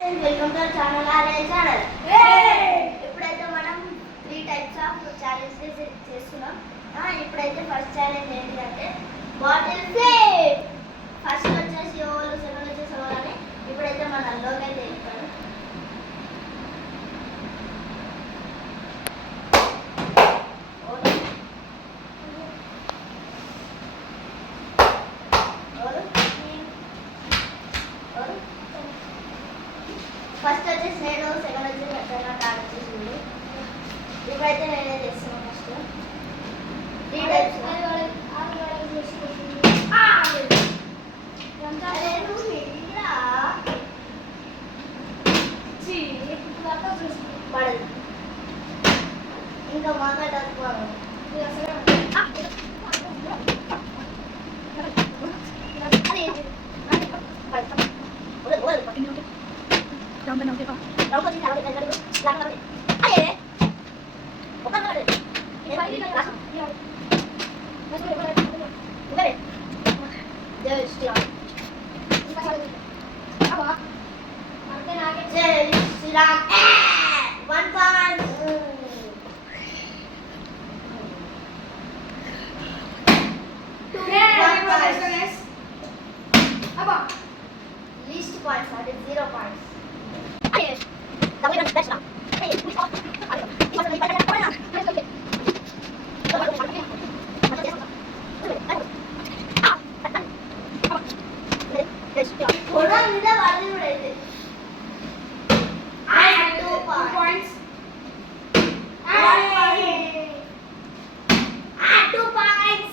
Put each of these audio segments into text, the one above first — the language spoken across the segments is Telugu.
వెల్కమ్ టు ఛానల్ ఛానల్ ఇప్పుడైతే మనం 3 టైప్స్ ఆఫ్ ఛాలెంజెస్ చేస్తున్నాం. ఇప్పుడైతే ఫస్ట్ ఛాలెంజ్ ఏంటంటే బాటిల్ ఫ్లిప్. ఫస్ట్ వచ్చేసి ఓవర్, సెకండ్ వచ్చేసి ఓవర్ అని ఇప్పుడైతే మన లోకి అయితే వెళ్ళిపోయాడు. ఫస్ట్ వచ్చేసి నేను, సెకండ్ వచ్చేసి పెద్దగా టాక్ వచ్చేసింది. ఇప్పుడైతే నేనే చేస్తున్నాను. ఫస్ట్ 3 టైప్స్ పడదు. ఇంకా మాట్లాడకపోను. Least points, that is 0 points. थोड़ा निदा वाली उड़ाई 2 points. 2 points.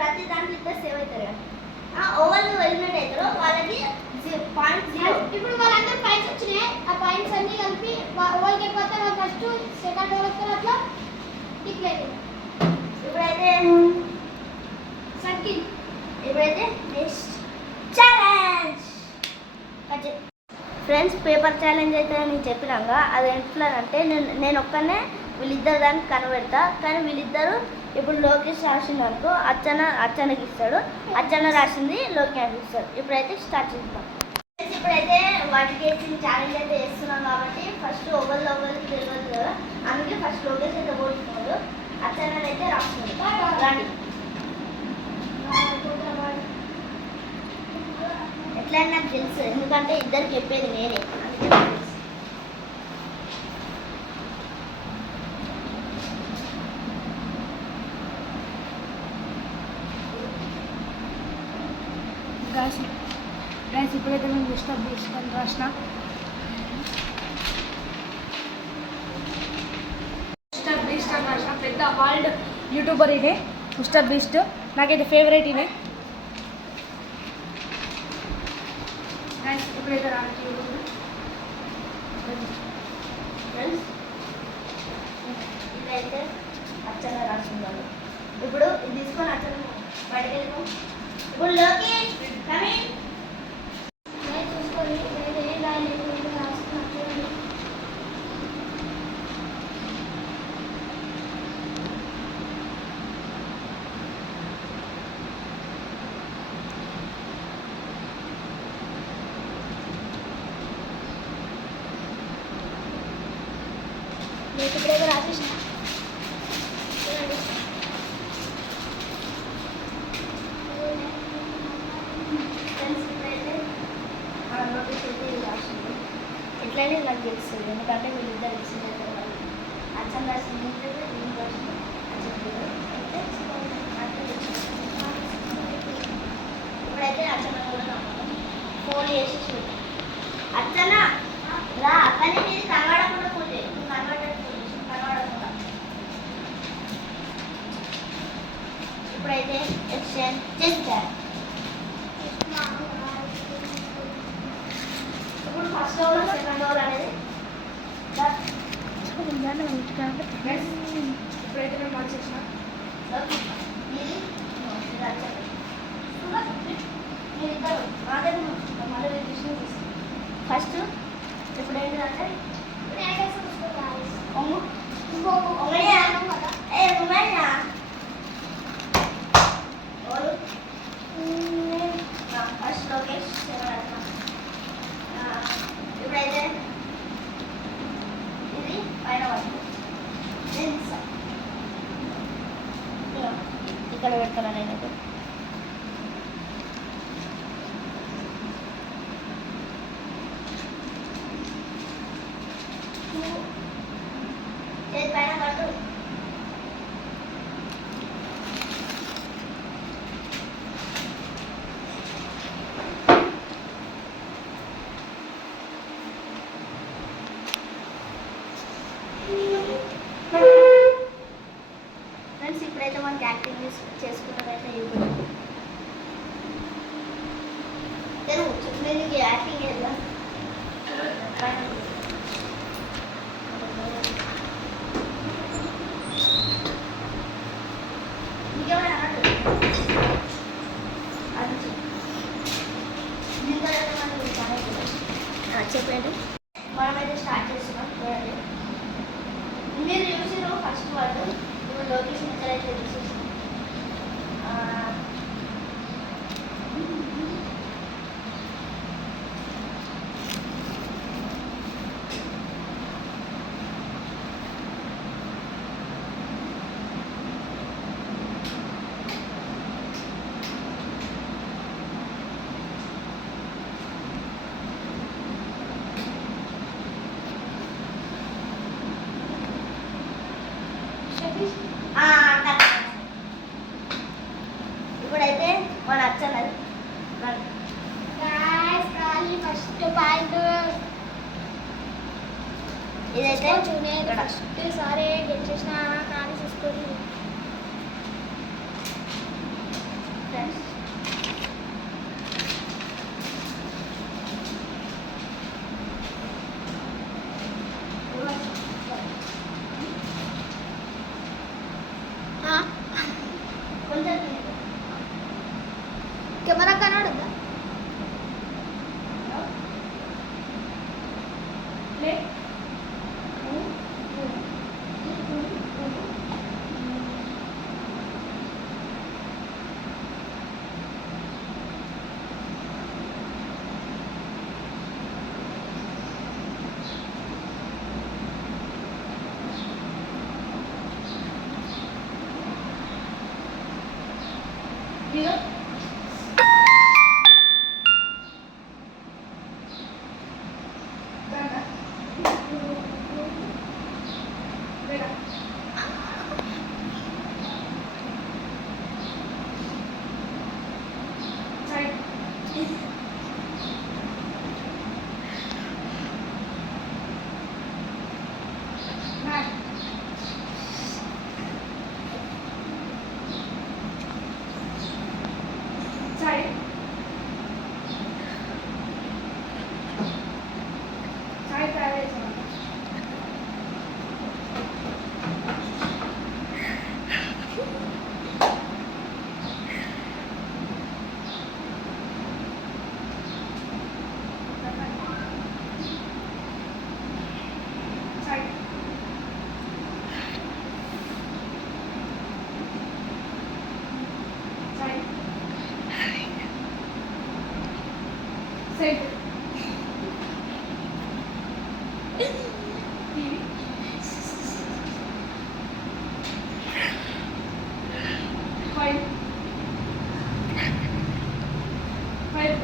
ప్రతి దాంట్లో ఇద్దరు సేవ్ అవుతారు కదా. ఓవర్ వెళ్ళినట్టు అవుతారు వాళ్ళకి పాయింట్ 0. ఇప్పుడు వాళ్ళందరూ పాయింట్స్ వచ్చినాయి. ఆ పాయింట్స్ అన్ని కలిపి ఓవర్కి అయిపోతే వాళ్ళు ఫస్ట్ సెకండ్ ఓవర్ వస్తారు. అట్లా డిక్లేర్. ఇప్పుడైతే next challenge friends. Paper challenge అయితే నేను చెప్పినాక అది ఎట్లా అంటే నేను ఒక్కనే వీళ్ళిద్దరు దానికి కనబెడతా. కానీ వీళ్ళిద్దరు ఇప్పుడు లోకేష్ రాసింది అనుకో అచ్చనకి ఇస్తాడు, అచ్చన రాసింది లోకేష్ ఇస్తాడు. ఇప్పుడైతే స్టార్ట్ చేస్తాం. ఇప్పుడైతే వాటికి ఛాలెంజ్ అయితే వేస్తున్నాం కాబట్టి ఫస్ట్ ఒకరికి తెలియదు కదా, అందుకే ఫస్ట్ లోకేష్ అయితే పోతున్నాడు, అచ్చన అయితే రాస్తుంది. రాండి. ఎట్లా నాకు తెలుసు, ఎందుకంటే ఇద్దరికి చెప్పేది నేనే. గైస్ ఇప్పుడైతే మేము మిస్టర్ బీస్ట్ అని రాసిన. మిస్టర్ బీస్ట్ అని రాసిన పెద్ద వరల్డ్ యూట్యూబర్ ఇదే మిస్టర్ బీస్ట్. నాకైతే ఫేవరెట్ ఇది. ఇప్పుడైతే రానికి బయటకు వెళ్ళిపో. ఇప్పుడు లోకి కమింగ్. చూసుకొని నేను ఏం రాయలేదు రాస్తున్నా చూడండి. మీకు ఇప్పుడేదో రాసేసిన చూడండి. ఫ్రెండ్స్ ఇప్పుడైతే నోటీస్ అయితే ఇది రాసింది. ఎట్లయినా నాకు తెలుస్తుంది, ఎందుకంటే వీళ్ళిద్దరు ఇచ్చింది కదా. అచ్చం రాసింది నేను రాసింది అయితే నాకు తెలిసింది. ఇప్పుడైతే అచ్చన కూడా ఫోన్ చేసి అచ్చన రా, కానీ నీది కనబడకుండా పూజ నువ్వు కనబడకుండా. ఇప్పుడైతే ఎక్స్చేంజ్ చేస్తారు. ఇప్పుడు ఫస్ట్ ఓవర్ సెకండ్ ఓవర్ అనేది ఇప్పుడైతే మేము మార్చేసిన ఫస్ట్ ఇప్పుడు ఏంటంటే ఫస్ట్ లోకేష్ ఇప్పుడైతే ఇది పైన వరకు ఇక్కడ పెడతాను నేనైతే. చేతి పైన పట్టు. ఫ్రెండ్స్ ఇప్పుడైతే మనకి యాక్టింగ్ చేసుకున్నదైతే తెలుగు నేను యాక్టింగ్ చేద్దాం. ఇంకేమైనా అన్నట్టు అది చెప్పండి. మనమైతే స్టార్ట్ చేస్తున్నాం చూడండి. మీరు చూసిన ఫస్ట్ వర్డ్ ఇప్పుడు లోకేష్ మిత్ర అయితే చూసేసి ఇప్పుడైతే మన అచ్చన్నది ఫస్ట్ పాయింట్ ఇదైతే నేను ఫస్ట్ సారే గెలిచేసిన కానీ చూసుకొని ఫ్రెండ్స్ కొంచెం కెమెరా కనబడుద్దా? Set five five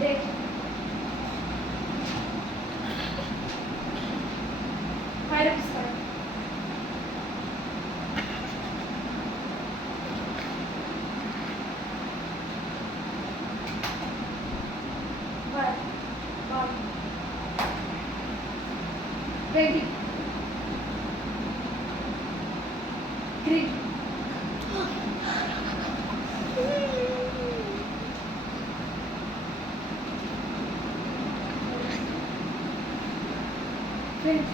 date five rupees five One. 20. Green. Green.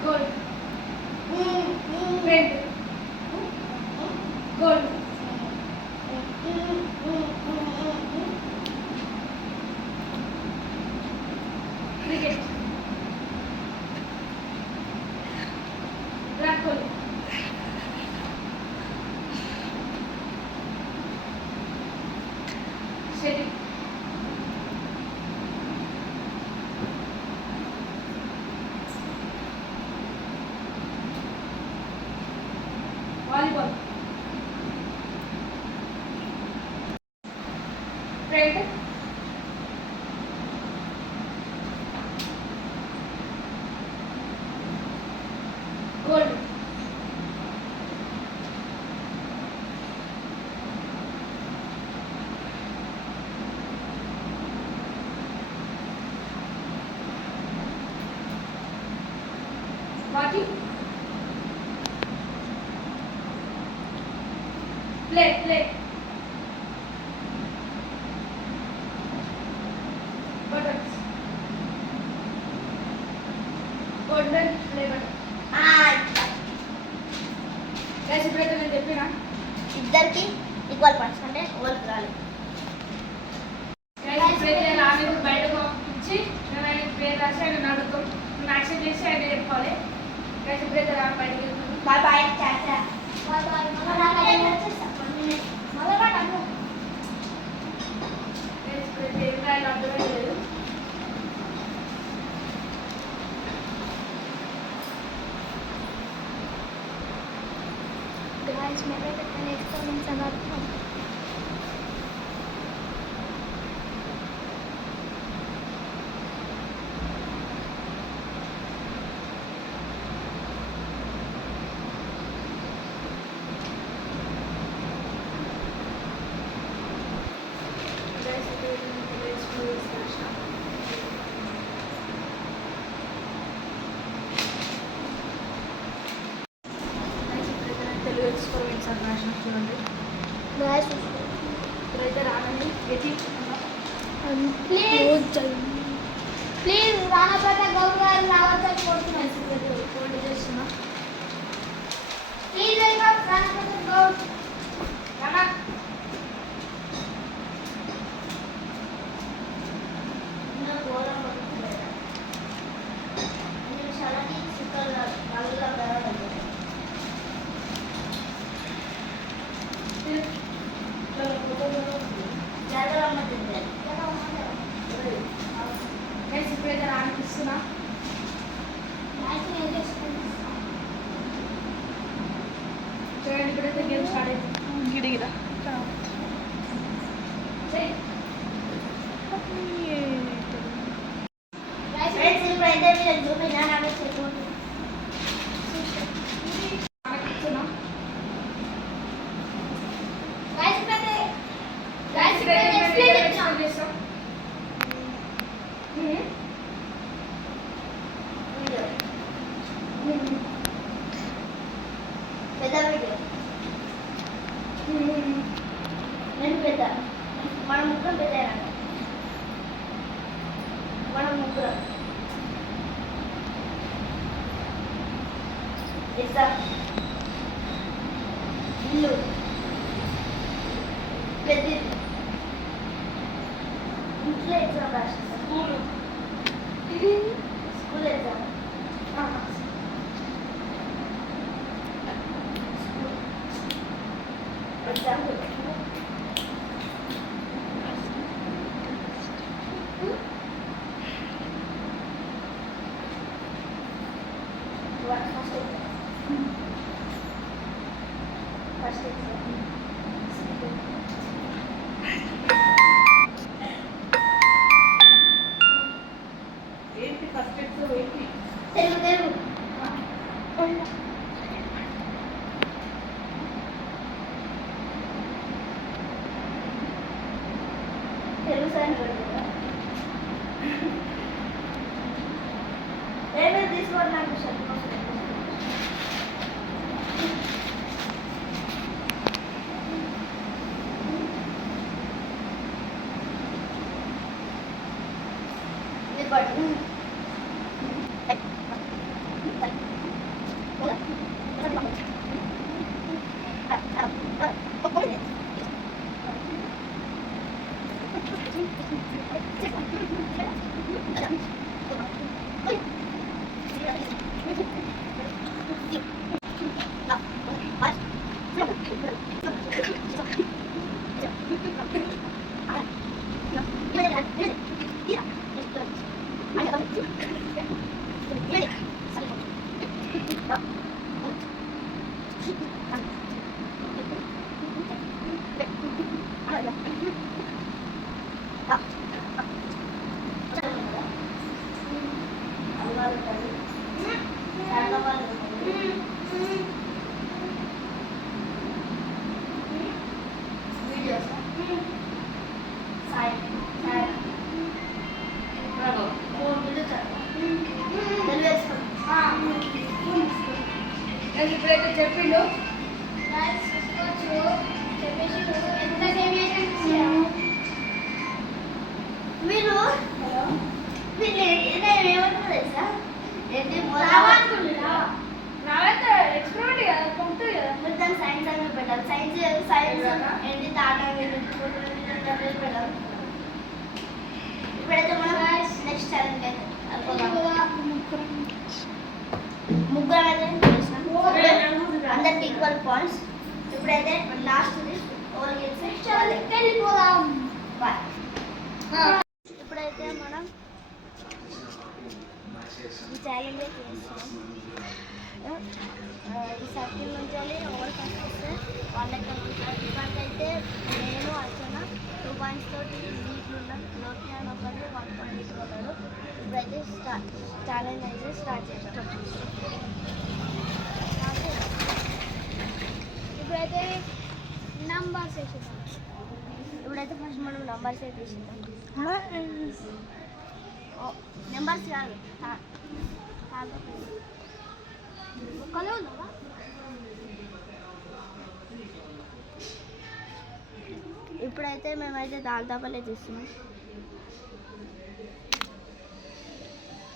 Gold. Red. Gold. Cricket. Black hole. Steady. Volleyball. Red. Gold. Body. Play. Buttons. Golden play button. Guys, ఇప్పుడైతే నేను చెప్పినా ఇద్దరికి ఈక్వల్ పాయింట్స్ అంటే ఓవర్కి రాలేదు. గైస్ ఇప్పుడైతే ఆమె బయటకు పంపించి మేము ఆయన పేరు రాసి ఆయన అడుగుతాం మేము యాక్సెప్ట్ చేసి ఆయన చెప్పాలి. గైస్ ఇప్పుడైతే ఆమె బయటకు వెళ్తున్నాం. బాయ్ బాయ్ చాచా. గైస్ ఇప్పుడైతే ఏం రాయాలో అర్థమైతే లేదు. Guys, मेरे कितने एक्सपेरिमेंट्स हैं आपको గైస్ ఇప్పుడైతే నేను ఎక్స్పీరియన్స్ రాసిన. గైస్ ఇప్పుడైతే నేను తెలుగు ఎక్స్పీరియన్స్ అని రాసిన చూడండి. guys ఇప్పుడైతే రానండి ఎతి ప్లీజ్ రానపేట గౌరవ గారు రావద్దని కోరుతున్నాను. ఫోల్డ్ చేస్తున్నా. ప్లీజ్ రానపేట గౌరవ రానా ఇంకా ఘోరం పడుతుంది. నేను చల్లటి చుక్కలు నల్లగా పెరగలేదు. జరగమ్మ తింటే గైస్ ఇప్పుడైతే రానిపిస్తున్నా. చూడండి ఇప్పుడైతే గేమ్ స్టార్ట్ అవుతుంది. గిడిగిరా ఫ్రెండ్స్ ఇప్పుడైతే వీళ్ళకి చూపినా నాకు చెప్పుకుంటుంది. ఇస్తున్నా. guys ఇప్పుడైతే explain explain చేస్తాం. వీడియో పెద్ద వీడియో నేను పెద్ద మన ముగ్గురం పెద్ద మనం ముగ్గురం ఇల్లు ఇంట్లో ఎగ్జామ్ రాసిందా? School exam. Exam first exam ఏంటి ఫస్ట్ ఎగ్జామ్ ఏంటి? తెలుగు తెలుగు సార్ పెడుతుందా? ఏమేమి తీసుకోవాలి నాకు పట్టు ఇప్పుడైతే చెప్పిండు మీరు ఏమంటారు తెలుసా? ఏంటి నావైతే ఎక్స్పెరిమెంట్ కదా ఉంటుంది కదా. మొత్తం సైన్స్ అని పెట్టాలి. సైన్స్ ఏంటి తాట పెట్టాలి. ఇప్పుడైతే మనం నెక్స్ట్ ఛాలెంజ్ అయితే ముగ్గురు అయితే అందరికి ఈక్వల్ పాయింట్స్. ఇప్పుడైతే లాస్ట్ వెళ్ళిపోదాం. ఇప్పుడైతే మనం ఈ ఛాలెంజ్ చేస్తున్నాం. ఈ సర్కిల్ నుంచి ఓవర్ ఫస్ట్ వస్తే వాళ్ళకి ఇవాళైతే నేను అర్చన 2 పాయింట్స్ తోటి లీడ్లు ఉన్నాం. లోకి అని ఒకటి 1 పాయింట్ ఇస్తున్నాడు. ఇప్పుడైతే ఛాలెంజ్ అయితే స్టార్ట్ చేస్తాం. ఇప్పుడైతే నంబర్స్ వేసేద్దాం. ఇప్పుడైతే ఫస్ట్ మనం నంబర్స్ అయితే తీసుకుందాం. నెంబర్స్ కాదు ఒక్కలే ఉన్నావా? ఇప్పుడైతే మేమైతే దాల్తాపల్లే తీస్తున్నాం.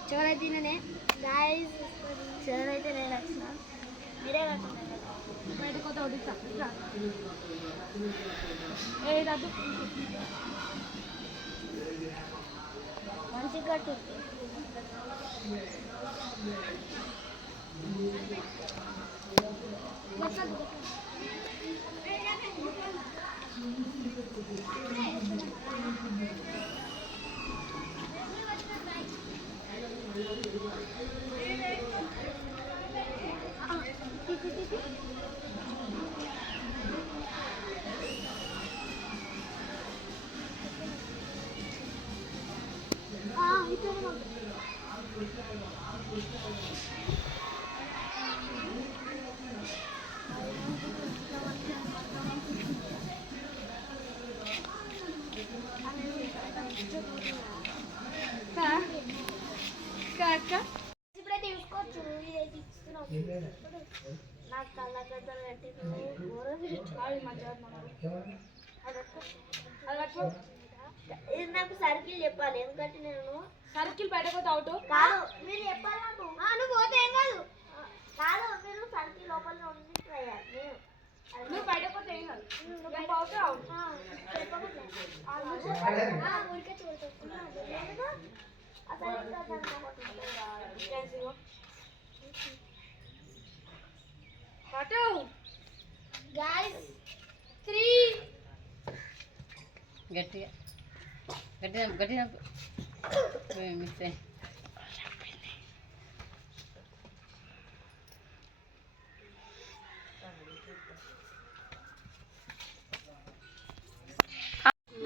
చివరైతే నేనే గాయస్ చివరైతే నేను వచ్చిన మీరే కట్టున్నాను. బయటకు పోతే వదిలిస్తా. ఏ రద్దు మంచి కట్టు. ఇప్పుడైతే చూసుకోవచ్చు. ఇదైతే ఇస్తున్నావు. నాకు కళ్ళగద్దలు పెట్టి ఇది నాకు సర్కిల్ చెప్పాలి. ఎందుకంటే నేను సర్కిల్ బయటకు పోతే అవుట్. కాదు మీరు చెప్పాలి నాకు. నువ్వు పోతే ఏం కాదు. కాదు మీరు సర్కిల్ లోపల ఉంది ట్రై చేయాలి. నువ్వు బయటకు పోతే ఏం కాదు. నువ్వు అవుట్ అవుట్. ఊరికే చూడతావు. గాయ్స్ గట్టిగా గట్టిగా గట్టిగా మిక్స్ అయ్యి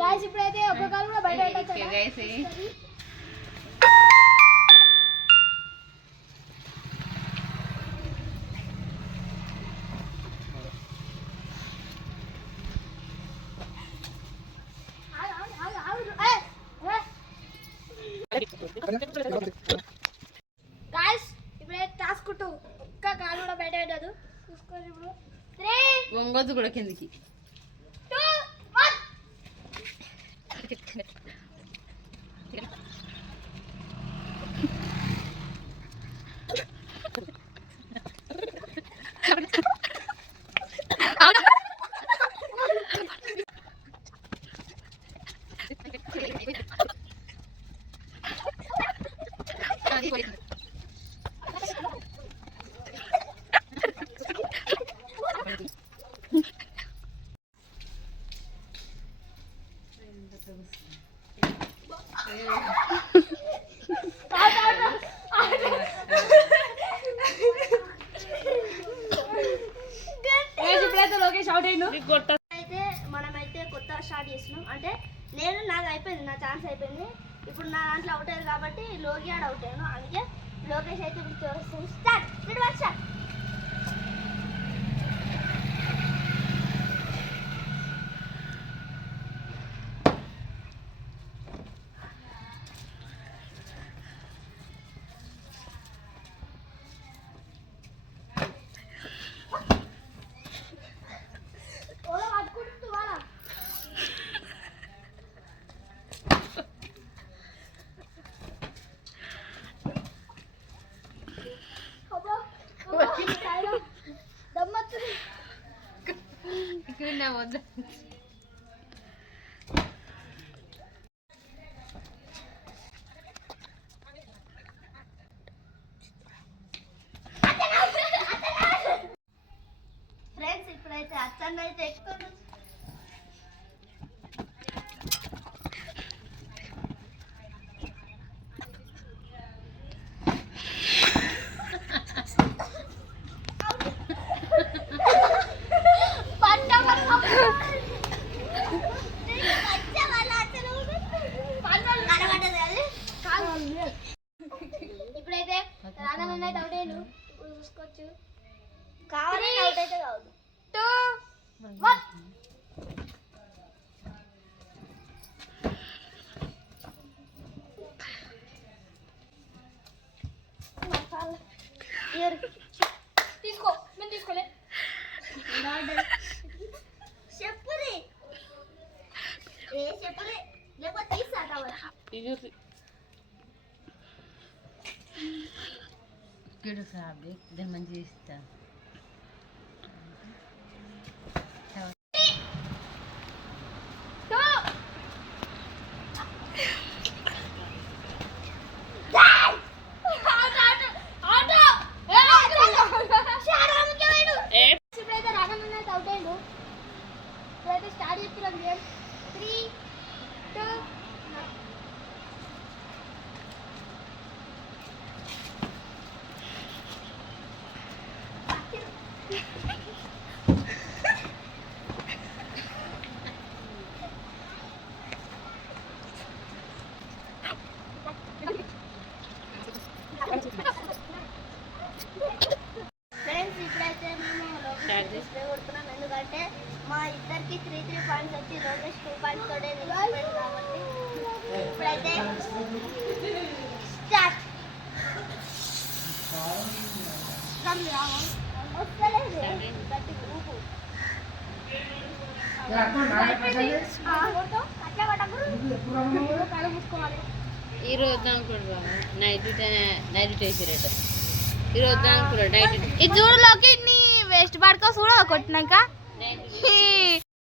గాయ్స్ ఇప్పుడైతే ఒక కాలు కూడా బయట పెట్టొచ్చా గైస్ గాయ్స్ ఇప్పుడైతే టాస్క్ 2 ఒక్క కాలు కూడా బయట పెట్టదు చూసుకోండి ఇప్పుడు 3 వంగొద్దు కూడా కిందికి 2 ఇప్పుడైతే లోకేష్ అవుట్ అయిండు అయితే మనమైతే కొత్త స్టార్ట్ చేస్తున్నాం. అంటే నాది అయిపోయింది, నా ఛాన్స్ అయిపోయింది. ఇప్పుడు నా దాంట్లో అవుట్ అయ్యారు కాబట్టి లోకి ఆడ అవుట్ అయ్యాను. అందుకే లోకేష్ అయితే ఇప్పుడు చూస్తాను. Start start. ఇక్కడ వద్దు ఫ్రెండ్స్ ఇప్పుడైతే అచ్చన్న అయితే ఎక్కుతాడు. ఇప్పుడైతే రాగనన్న అయితే అవుట్ అయ్యిండు ఇప్పుడు చూసుకోవచ్చు కావాలి అవుట్ అయితే కావద్దు. 2 1 తీసుకో నేను తీసుకోలే చెప్పుది చెప్పుది లేకపోతే తీసాక ఇక్కడ సాబి దాన్ని మంచిగా ఇస్తా ఇప్పుడైతే రాగనన్న అయితే అవుట్ అయ్యిండు ఇప్పుడైతే స్టార్ట్ చేస్తున్నాం గేమ్ 3 2 ఫ్రెండ్స్ ఇప్పుడైతే మేము లోకేష్ డిస్ప్లే కొడుతున్నాం. ఎందుకంటే మా ఇద్దరికి 3 పాయింట్స్ వచ్చి లోకేష్ 2 పాయింట్స్ తోటే నిలిచిపోయింది కాబట్టి ఇప్పుడైతే స్టార్ట్. వస్తలేదు గట్టి ఊపు. అట్లా పట్టకూడదు. కళ్ళు మూసుకోవాలి. ఈరోజు అనుకుంటా నైట్ వేసిరట ఈరోజు అనుకుంటా నైట్ ఇది చూడలోకి నీ వేస్ట్ పడుకో చూడ కొట్టినాక